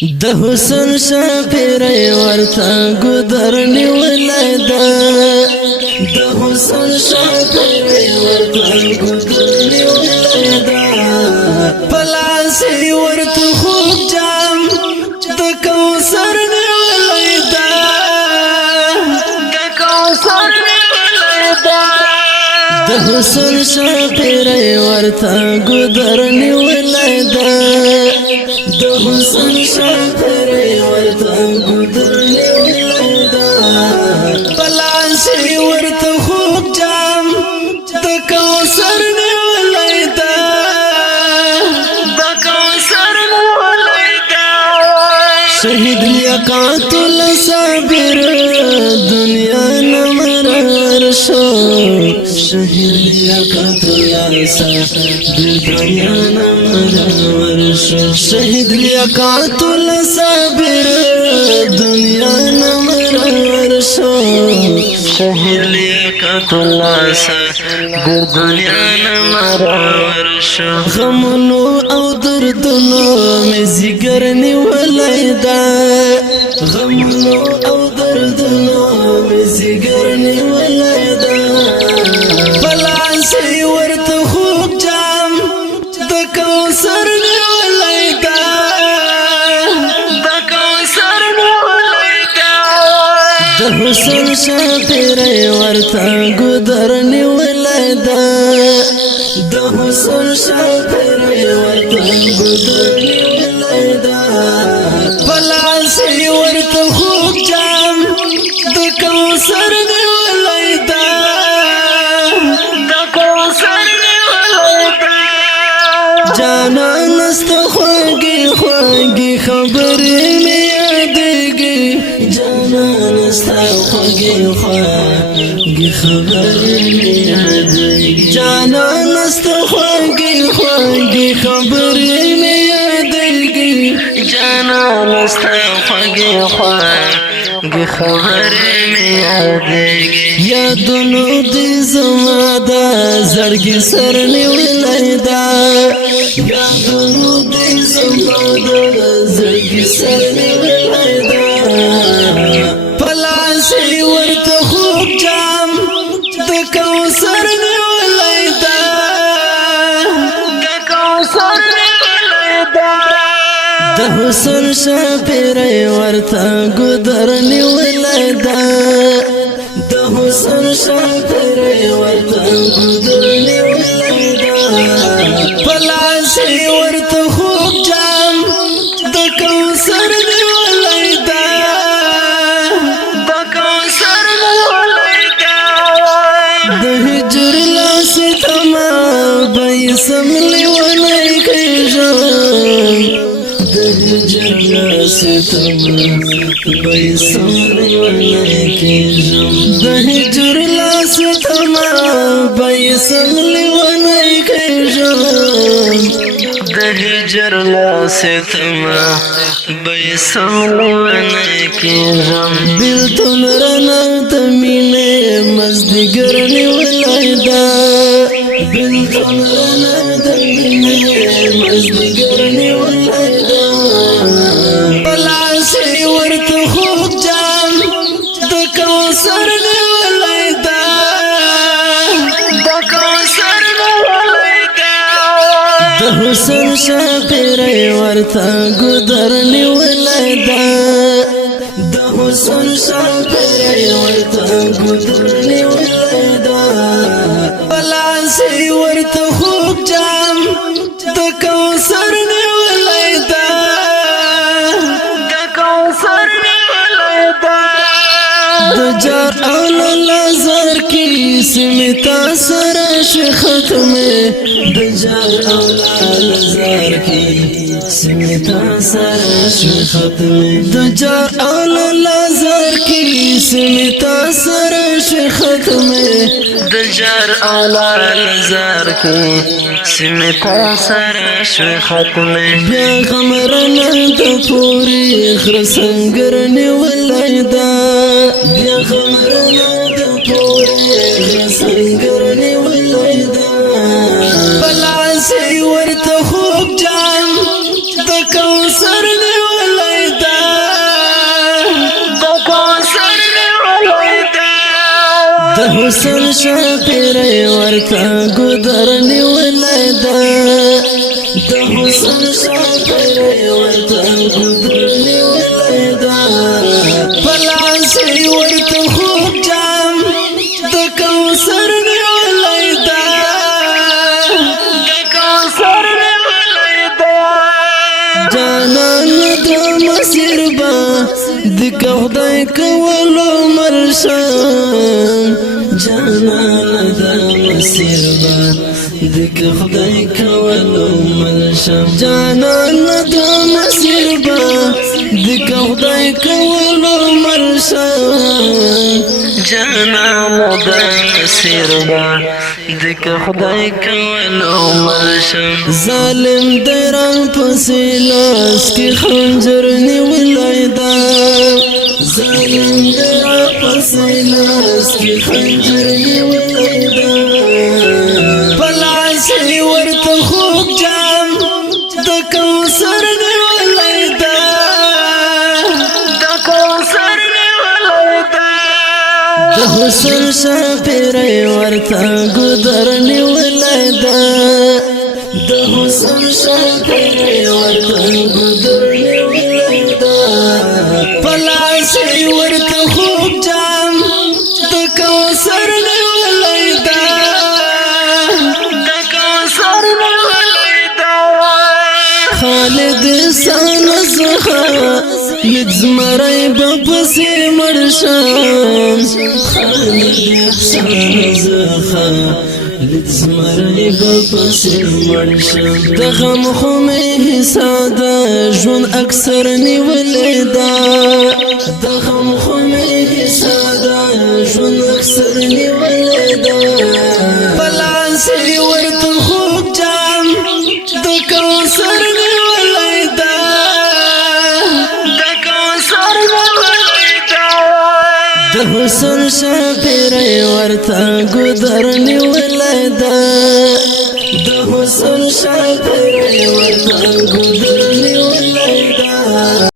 د حسن شاپیرې ورته ګودر نیولای ده د حسن شاپیرې ورته ګودر نیولای ده پلاسې ورته خوب جام د کوثر نیولای ده د کوثر نیولای ده د حسن شاپیرې ورته ګودر نیولای ده د حسن شاپیرې ورته ګودر نیولای ده پلاسې ورته خوب جام د کوثر نیولای ده د کوثر نیولای ده شهید لیاقت الصابر دنیا نمرر شو شهید لیاقت الصابر دنیا نمرر شو شهید لیاقت الصابر دنیا نمرر شو شهید لیاقت الصابر دنیا نمرر شو غمونو او دردونو مې زیګر نیولای ده غمونو او دردونو مې زیګر نیولای ده پلاسې ورته خوب جام د کوثر نیولای ده د کوثر نیولای ده د حسن شاپیرې ورته ګودر نیولای ده د حسن شاپیرې ورته ګودر نیولای ده پلاسې ورته خوب جام د کوثر نیولای ده د کوثر نیولای ده جانان است خوږې خوږې خبرې مې یادېږي جانان است خوږې خوږې خبرې مې یادېږي جانان است خوږې خوږې خبرې مې یادېږي جانان است خوږې خوږې خبرې مې یادېږي یادونو دې زما د زړګي سر نیولای ده یادونو دې زما د زړګي سر نیولای ده پلاسې ورته خوب جام د کوثر نیولای ده د کوثر نیولای ده د حسن شاپیرې ورته ګودر نیولای ده د حسن شاپیرې ورته ګودر نیولای ده پلاسې ورته خوب جام د کوثر نیولای ده د کوثر نیولای ده د هجر لاس تما به یې سملي ونی کېږم د هجر لاس تما به یې سملي ونی کېږم د هجر لاس تما به یې سملي ونی کېږم د هجر لاس تما به یې سملي ونی کېږم بېلتون رانه د مینې مازدیګر نیولای ده بېلتون رانه د مینې مازدیګر نیولای ده پلاسې ورته خوب جام د کوثر نیولای ده د کوثر نیولای ده د حسن شاپیرې ورته ګودر نیولای ده د حسن شاپیرې ورته ګودر نیولای ده پلاسې ورته خوب جام د کوثر نیولای ده د کوثر نیولای ده د جار او لزر کې سمتا سره شي ختمه د جار او لزر کې سمتا سره شي ختمه د جار او لزر کې سمتا سره شي ختمه د جار او لزر کې سمتا سره شي ختمه بیا غمرنه د پوری خر سنگر نیولای ده بیا غمرنه د پوری خر سنگر نیولای ده پلاسې ورته خوب جام د کوثر نیولای حسن شاپیر ورتا ګدر نیولای دا د حسن شاپیر ورتا ګدر نیولای دا پلاس ورته خوب جام د کوثر نیولای دا د کوثر نیولای دا جانان د مسیر با د خدای کولو مرشم جانان د مسیر با د خدای کولو مرشم جانان د مسیر با د خدای کولو مرشم جانان د مسیر با د خدای کولو مرشم ظالم دران پسې لاس کې خنجر نیولای دا ظالم دران پسې لاس کې خنجر نیولای دا پلاس ورته خوب جام د کوثر نیولای دا د کوثر نیولای دا د حسن شاپیر ورته ګدر نیولای دا د حسن شاپیر ورته ګدر نیولای دا پلاس ورته خوب جام د کوثر نیولای دا د کوثر نیولای دا خالد سانزخه لزمرای بپسې مرشم خالد سانزخه لزمرای بپسې مرشم د غم خو مې حصہ ده ژوند اکثر نیولې ده د غم خو مې حصہ ده ژوند اکثر نیولې ده پلاس ورته خوب جام د کوثر نیولې ده د کوثر نیولې ده د حسن شاپیر ورته ګدر نیولې ده د حسن شاپیر ورته ګدر نیولې